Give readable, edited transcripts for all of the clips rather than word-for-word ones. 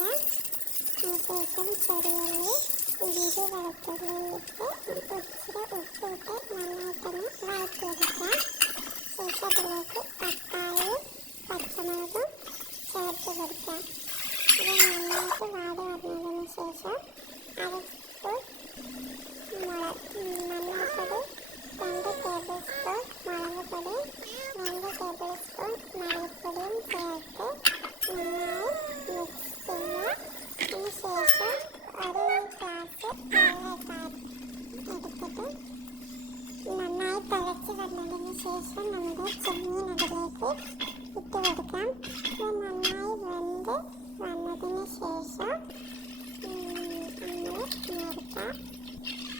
വയ്ക്കുക. അതിനുശേഷം ചെറിയുള്ളി, ഇഞ്ചി, വെളുത്തുള്ളി ഇട്ട് ഇച്ചിരി ഉപ്പിട്ട് നന്നായിട്ടൊന്ന് വഴറ്റിയെടുക്കുക. ശേഷം അതിലേക്ക് തക്കാളിയും പച്ചമുളകും ചേർത്ത് കൊടുക്കുക. ഇത് നന്നായിട്ട് വാടി വന്നതിന് ശേഷം അര സ്പൂൺ മഞ്ഞൾപ്പൊടി, 2 ടേബിൾ സ്പൂൺ മുളക് പൊടി, 2 ടേബിൾ സ്പൂൺ മല്ലിപ്പൊടിയും ചേർത്ത് നന്നായി മിക്സ് ചെയ്യുക. അതിനുശേഷം ഒരു ഗ്ലാസ് വെള്ളം എടുത്തിട്ട് നന്നായി തിളച്ച് വന്നതിന് ശേഷം നമ്മുടെ ചെമ്മീൻ അതിലേക്ക് ഇട്ട് കൊടുക്കാം. ഇത് നന്നായി വെന്ത് വന്നതിന് ശേഷം നമ്മൾ നേരത്തെ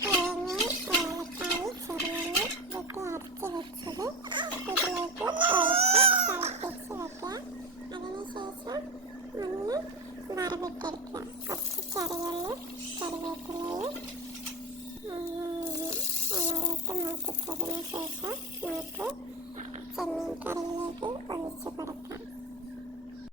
തേങ്ങയും ഏലക്കായും ചെറിയുള്ളി ഇതൊക്കെ അരച്ച് വെച്ചത് ഇതിലേക്ക് ഒഴിച്ച് തിളപ്പിച്ച് വെക്കുക. അതിനുശേഷം ഒന്ന് വറവിട്ടെടുക്കുക.